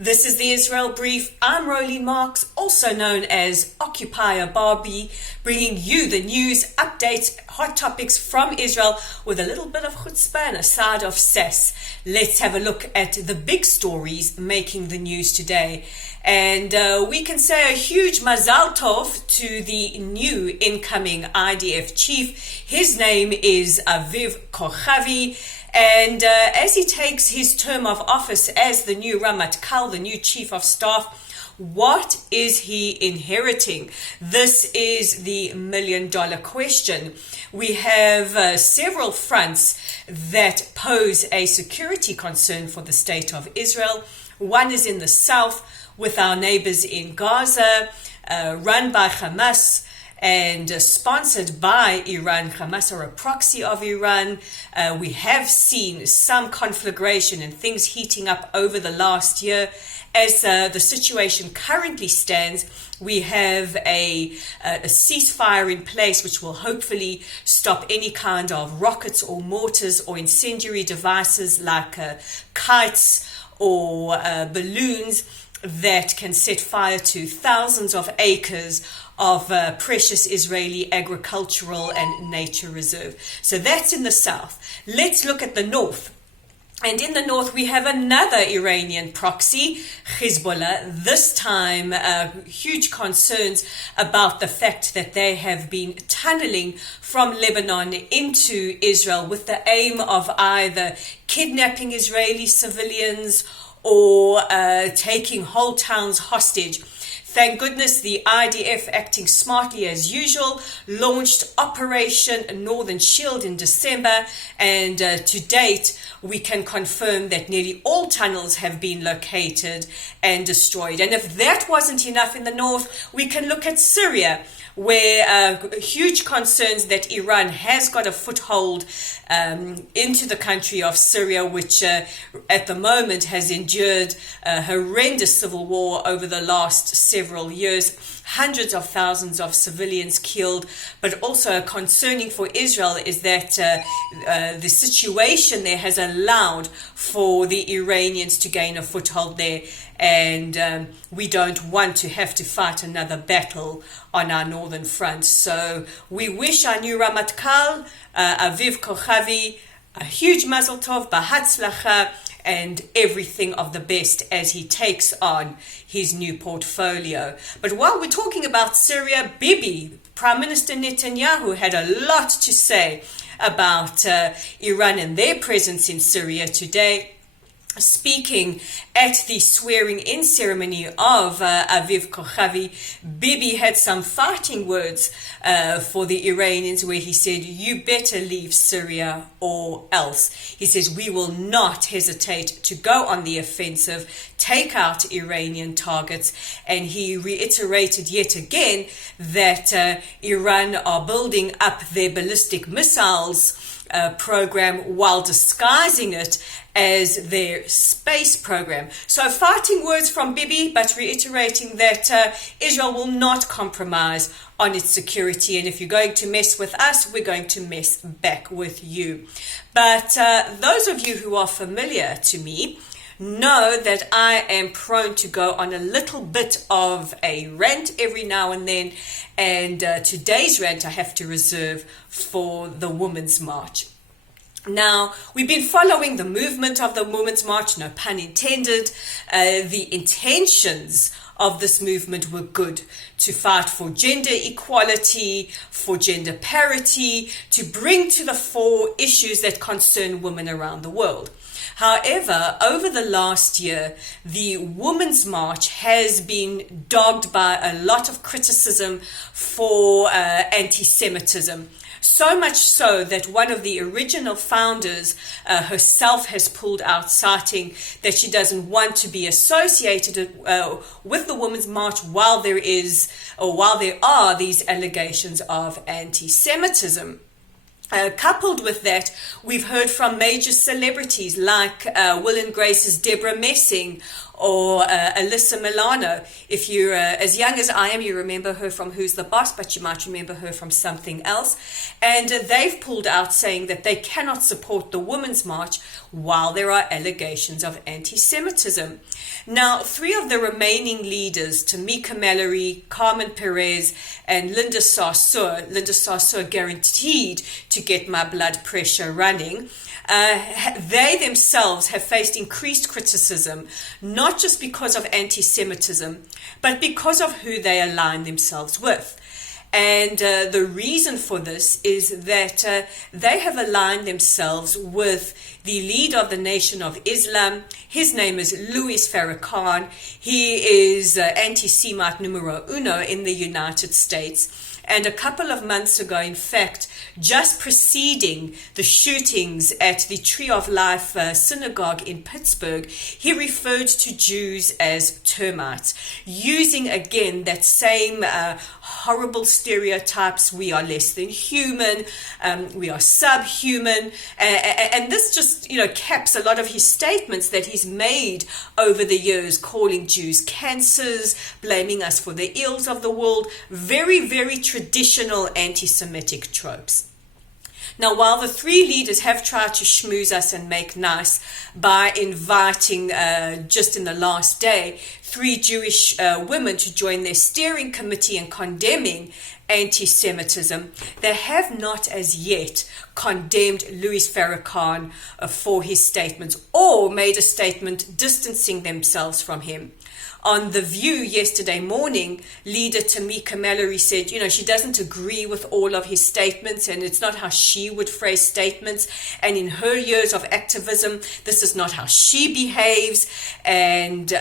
This is the Israel Brief. I'm Rolene Marks, also known as Occupier Barbie, bringing you the news, updates, hot topics from Israel with a little bit of chutzpah and a side of sass. Let's have a look at the big stories making the news today. And we can say a huge Mazel Tov to the new incoming IDF chief. His name is Aviv Kochavi. And as he takes his term of office as the new Ramatkal, the new chief of staff, what is he inheriting? This is the million-dollar question. We have several fronts that pose a security concern for the state of Israel. One is in the south with our neighbors in Gaza, run by Hamas and sponsored by Iran. Hamas are a proxy of Iran. We have seen some conflagration and things heating up over the last year. As the situation currently stands, we have a ceasefire in place which will hopefully stop any kind of rockets or mortars or incendiary devices like kites or balloons that can set fire to thousands of acres of precious Israeli agricultural and nature reserve. So that's in the south. Let's look at the north. And in the north, we have another Iranian proxy, Hezbollah. This time, huge concerns about the fact that they have been tunneling from Lebanon into Israel with the aim of either kidnapping Israeli civilians or taking whole towns hostage. Thank goodness the IDF, acting smartly as usual, launched Operation Northern Shield in December, and to date we can confirm that nearly all tunnels have been located and destroyed. And if that wasn't enough in the north, we can look at Syria, where huge concerns that Iran has got a foothold into the country of Syria, which at the moment has endured a horrendous civil war over the last several years. Hundreds of thousands of civilians killed, but also concerning for Israel is that the situation there has allowed for the Iranians to gain a foothold there, and we don't want to have to fight another battle on our northern front. So we wish our new Ramatkal, Aviv Kochavi, a huge Mazel Tov, Bahatzlacha, and everything of the best as he takes on his new portfolio. But while we're talking about Syria, Bibi, Prime Minister Netanyahu, had a lot to say about Iran and their presence in Syria today. Speaking at the swearing-in ceremony of Aviv Kochavi, Bibi had some fighting words for the Iranians, where he said, "You better leave Syria or else." He says, "We will not hesitate to go on the offensive, take out Iranian targets." And he reiterated yet again that Iran are building up their ballistic missiles program while disguising it as their space program. So fighting words from Bibi, but reiterating that Israel will not compromise on its security, and if you're going to mess with us, we're going to mess back with you. But those of you who are familiar to me know that I am prone to go on a little bit of a rant every now and then, and today's rant I have to reserve for the Women's March. Now, we've been following the movement of the Women's March, no pun intended. The intentions of this movement were good: to fight for gender equality, for gender parity, to bring to the fore issues that concern women around the world. However, over the last year, the Women's March has been dogged by a lot of criticism for anti-Semitism. So much so that one of the original founders herself has pulled out, citing that she doesn't want to be associated with the Women's March while there are these allegations of anti-Semitism. Coupled with that, we've heard from major celebrities like Will and Grace's Deborah Messing or Alyssa Milano. If you're as young as I am, you remember her from Who's the Boss, but you might remember her from something else. And they've pulled out saying that they cannot support the Women's March while there are allegations of anti-Semitism. Now, 3 of the remaining leaders, Tamika Mallory, Carmen Perez, and Linda Sarsour guaranteed to get my blood pressure running. They themselves have faced increased criticism, not just because of anti-Semitism, but because of who they align themselves with. And the reason for this is that they have aligned themselves with the leader of the Nation of Islam. His name is Louis Farrakhan. He is anti-Semite numero uno in the United States. And a couple of months ago, in fact, just preceding the shootings at the Tree of Life synagogue in Pittsburgh, he referred to Jews as termites, using again that same horrible stereotypes. We are less than human, we are subhuman, and this just caps a lot of his statements that he's made over the years, calling Jews cancers, blaming us for the ills of the world. Very, very traditional anti-Semitic tropes. Now, while the 3 leaders have tried to schmooze us and make nice by inviting, just in the last day, 3 Jewish women to join their steering committee in condemning anti-Semitism, they have not as yet condemned Louis Farrakhan for his statements or made a statement distancing themselves from him. On The View yesterday morning, leader Tamika Mallory said, she doesn't agree with all of his statements and it's not how she would phrase statements. And in her years of activism, this is not how she behaves. And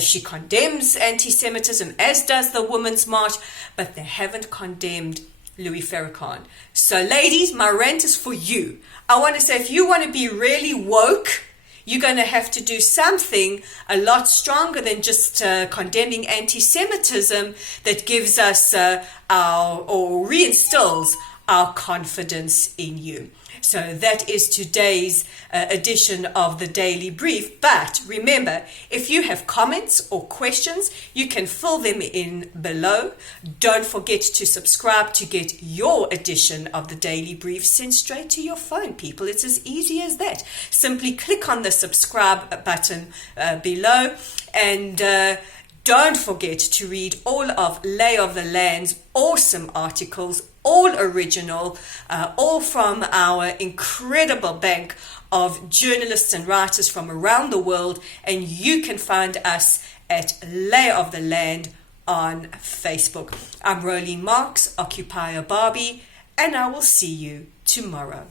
she condemns anti-Semitism, as does the Women's March, but they haven't condemned Louis Farrakhan. So ladies, my rant is for you. I want to say, if you want to be really woke, you're going to have to do something a lot stronger than just condemning anti-Semitism that gives us or reinstills our confidence in you. So that is today's edition of the Daily Brief. But remember, if you have comments or questions, you can fill them in below. Don't forget to subscribe to get your edition of the Daily Brief sent straight to your phone, people. It's as easy as that. Simply click on the subscribe button below, and don't forget to read all of Lay of the Land's awesome articles, all original, all from our incredible bank of journalists and writers from around the world. And you can find us at Lay of the Land on Facebook. I'm Rolene Marks, Occupier Barbie, and I will see you tomorrow.